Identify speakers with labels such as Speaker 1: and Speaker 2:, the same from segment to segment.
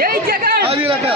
Speaker 1: జై జగన్! ఆది రక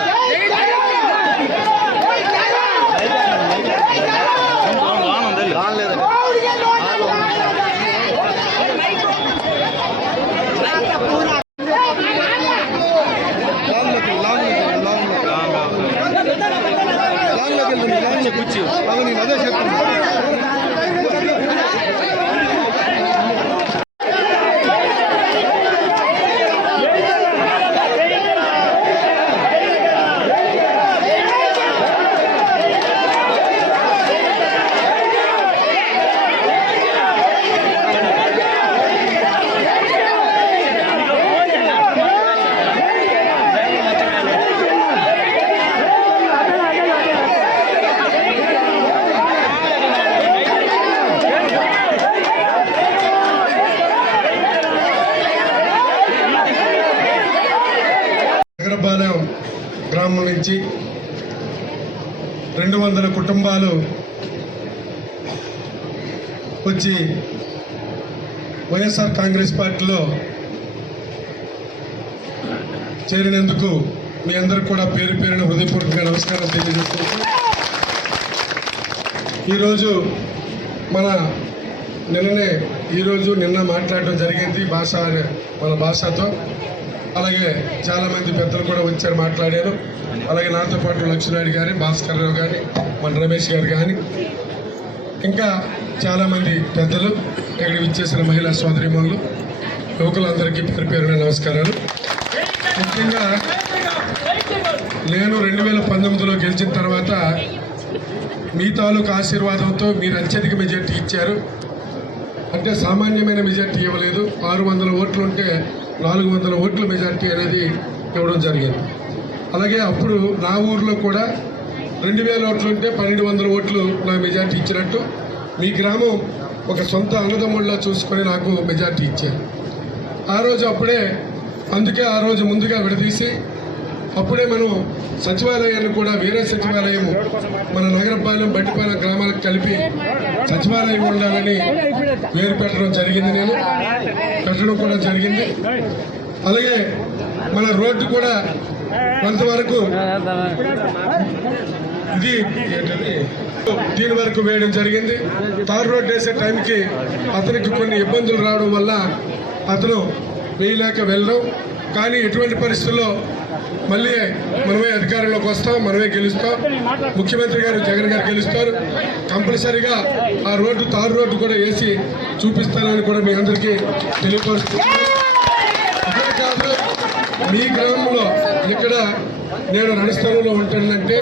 Speaker 1: నుంచి రెండు వందల కుటుంబాలు వచ్చి వైఎస్ఆర్ కాంగ్రెస్ పార్టీలో చేరినందుకు మీ అందరికి కూడా పేరు పేరున హృదయపూర్వక నమస్కారం తెలియజేస్తున్నాను ఈరోజు మన నిన్ననే ఈరోజు నిన్న మాట్లాడడం జరిగింది భాష మన భాషతో. అలాగే చాలామంది పెద్దలు కూడా వచ్చారు మాట్లాడారు. అలాగే నాతో పాటు లక్ష్మీనాయుడు గారి భాస్కర్ రావు గారి మన రమేష్ గారు కానీ ఇంకా చాలామంది పెద్దలు ఇక్కడ విచ్చేసిన మహిళా సోదరిమణులు యువకులందరికీ పేరు పేరున నమస్కారాలు. ముఖ్యంగా నేను రెండు వేల పంతొమ్మిదిలో గెలిచిన తర్వాత మీ తాలూకు ఆశీర్వాదంతో మీరు అత్యధిక మెజార్టీ ఇచ్చారు. అంటే సామాన్యమైన మెజార్టీ ఇవ్వలేదు. ఆరు వందల ఓట్లు ఉంటే నాలుగు వందల ఓట్ల మెజార్టీ అనేది ఇవ్వడం జరిగింది. అలాగే అప్పుడు నా ఊర్లో కూడా రెండు వేల ఓట్లు ఉంటే పన్నెండు వందల ఓట్లు నా మెజార్టీ ఇచ్చినట్టు మీ గ్రామం ఒక సొంత అన్నదమ్ముళ్ళ చూసుకొని నాకు మెజార్టీ ఇచ్చారు. ఆ రోజు అప్పుడే అందుకే ఆ రోజు ముందుగా విడదీసి అప్పుడే మనం సచివాలయాన్ని కూడా వేరే సచివాలయం మన నగరపాలెం బట్టిపాలెం గ్రామాలకు కలిపి సచివాలయం ఉండాలని పేరు పెట్టడం జరిగింది నేను. పెట్టడం కూడా జరిగింది. అలాగే మన రోడ్డు కూడా కొంతవరకు ఇది దీని వరకు వేయడం జరిగింది. తార్ రోడ్ వేసే టైంకి అతనికి కొన్ని ఇబ్బందులు రావడం వల్ల అతను వేయలేక వెళ్ళడం. కానీ ఎటువంటి పరిస్థితుల్లో మళ్ళీ మనమే అధికారంలోకి వస్తాం మనమే గెలుస్తాం. ముఖ్యమంత్రి గారు జగన్ గారు గెలుస్తారు. కంపల్సరీగా ఆ రోడ్డు తారు రోడ్డు కూడా వేసి చూపిస్తానని కూడా మీ అందరికీ తెలియపరుస్తున్నాను కాదు మీ గ్రామంలో ఇక్కడ నేను రణస్థలంలో ఉంటానంటే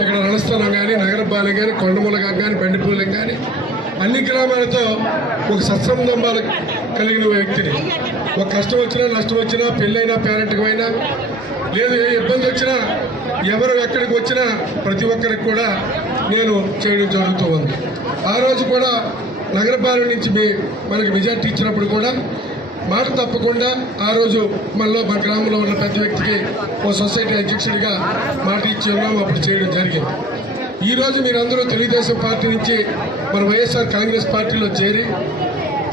Speaker 1: ఇక్కడ రణస్థలం కానీ నగరపాలెం కానీ కొండమూలగా కానీ బండిపూలెం కానీ అన్ని గ్రామాలతో ఒక సత్సంబంధాలు కలిగిన వ్యక్తిని. ఒక కష్టం వచ్చినా నష్టం వచ్చినా పెళ్ళైనా పేరెంట్కమైనా లేదు ఏ ఇబ్బంది వచ్చినా ఎవరు ఎక్కడికి వచ్చినా ప్రతి ఒక్కరికి కూడా నేను చేయడం జరుగుతూ ఉంది. ఆ రోజు కూడా నగరపాలెం నుంచి మీ మనకి మెజార్టీ ఇచ్చినప్పుడు కూడా మాట తప్పకుండా ఆ రోజు మనలో మా గ్రామంలో ఉన్న పెద్ద వ్యక్తికి ఓ సొసైటీ అధ్యక్షుడిగా మాట ఇచ్చి ఉన్నాం. అప్పుడు చేయడం జరిగింది. ఈ రోజు మీరందరూ తెలుగుదేశం పార్టీ నుంచి మన వైఎస్ఆర్ కాంగ్రెస్ పార్టీలో చేరి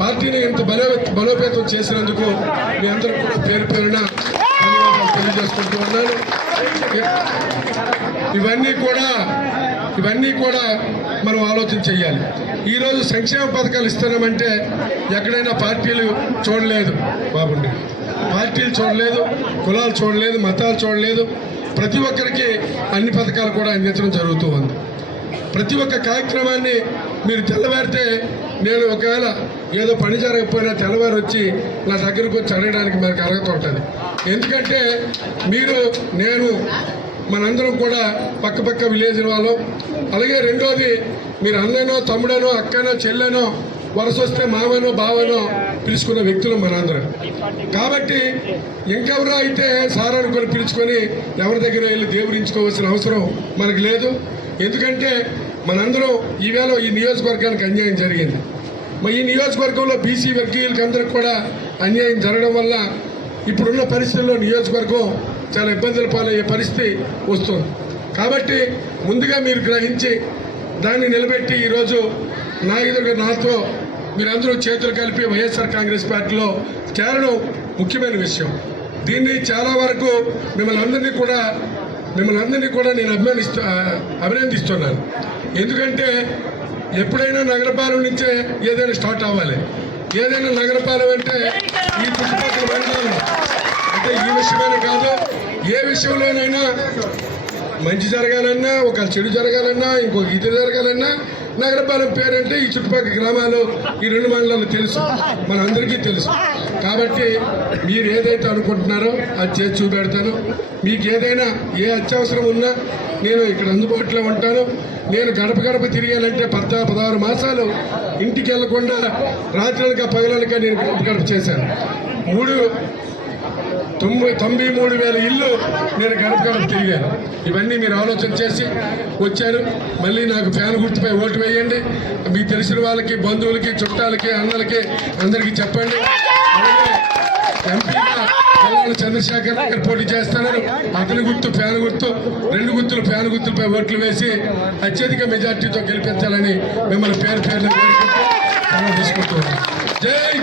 Speaker 1: పార్టీని ఇంత బలో బలోపేతం చేసినందుకు మీ అందరూ కూడా పేరు పేరున తెలియజేసుకుంటూ ఉన్నాను. ఇవన్నీ కూడా ఇవన్నీ కూడా మనం ఆలోచన చేయాలి. ఈరోజు సంక్షేమ పథకాలు ఇస్తున్నామంటే ఎక్కడైనా పార్టీలు చూడలేదు బాబుండి. పార్టీలు చూడలేదు కులాలు చూడలేదు మతాలు చూడలేదు. ప్రతి ఒక్కరికి అన్ని పథకాలు కూడా అందించడం జరుగుతూ ఉంది. ప్రతి ఒక్క కార్యక్రమాన్ని మీరు తెల్లవారితే నేను ఒకవేళ ఏదో పని జరగకపోయినా తెల్లవారు వచ్చి నా దగ్గరకు వచ్చి అడగడానికి మనకు అర్హత ఉంటుంది. ఎందుకంటే మీరు నేను మనందరం కూడా పక్క పక్క విలేజ్ వాళ్ళం. అలాగే రెండోది మీరు అన్ననో తమ్ముడనో అక్కనో చెల్లెనో వరుస వస్తే మామనో బావనో పిలుచుకున్న వ్యక్తులు మనందరం. కాబట్టి ఇంకెవరో అయితే సార్ అనుకొని పిలుచుకొని ఎవరి దగ్గర వెళ్ళి దేవుడించుకోవాల్సిన అవసరం మనకు లేదు. ఎందుకంటే మనందరం ఈవేళ ఈ నియోజకవర్గానికి అన్యాయం జరిగింది. మరి ఈ నియోజకవర్గంలో బీసీ వర్గీయులకి అందరికి కూడా అన్యాయం జరగడం వల్ల ఇప్పుడున్న పరిస్థితుల్లో నియోజకవర్గం చాలా ఇబ్బందుల పాలయ్యే పరిస్థితి వస్తుంది. కాబట్టి ముందుగా మీరు గ్రహించి దాన్ని నిలబెట్టి ఈరోజు నా నాతో మీరందరూ చేతులు కలిపి వైఎస్ఆర్ కాంగ్రెస్ పార్టీలో చేరడం ముఖ్యమైన విషయం. దీన్ని చాలా వరకు మిమ్మల్ని అందరినీ కూడా మిమ్మల్ని అందరినీ కూడా నేను అభిమానిస్తూ అభినందిస్తున్నాను. ఎందుకంటే ఎప్పుడైనా నగరపాలెం నుంచే ఏదైనా స్టార్ట్ అవ్వాలి. ఏదైనా నగరపాలెం అంటే ఈ చుట్టుపక్కల మండలాలు. అంటే ఈ విషయమైనా కాదు ఏ విషయంలోనైనా మంచి జరగాలన్నా ఒక చెడు జరగాలన్నా ఇంకొక ఇది జరగాలన్నా నగరపాలెం పేరంటే ఈ చుట్టుపక్కల గ్రామాలు ఈ రెండు మండలాలు తెలుసు. మనందరికీ తెలుసు. కాబట్టి మీరు ఏదైతే అనుకుంటున్నారో అది చేసి చూపెడతాను. మీకు ఏదైనా ఏ అత్యవసరం ఉన్నా నేను ఇక్కడ అందుబాటులో ఉంటాను. నేను గడప గడప తిరిగానంటే పద్దా పదహారు మాసాలు ఇంటికి వెళ్ళకుండా రాత్రులక పగలనక నేను గడప గడప చేశాను. మూడు తొంభై తొంభై మూడు వేల ఇల్లు నేను గడప గడప తిరిగాను. ఇవన్నీ మీరు ఆలోచన చేసి వచ్చారు. మళ్ళీ నాకు ఫ్యాన్ గుర్తుపై ఓటు వేయండి. మీకు తెలిసిన వాళ్ళకి బంధువులకి చుట్టాలకి అన్నలకి అందరికీ చెప్పండి. ఎంపీగా చంద్రశేఖర్ గారు పోటీ చేస్తున్నారు. అతని గుర్తు ఫ్యాన్ గుర్తు రెండు గుర్తులు ఫ్యాన్ గుర్తులపై ఓట్లు వేసి అత్యధిక మెజార్టీతో గెలిపించాలని మిమ్మల్ని పేరు పేరు తీసుకుంటూ జై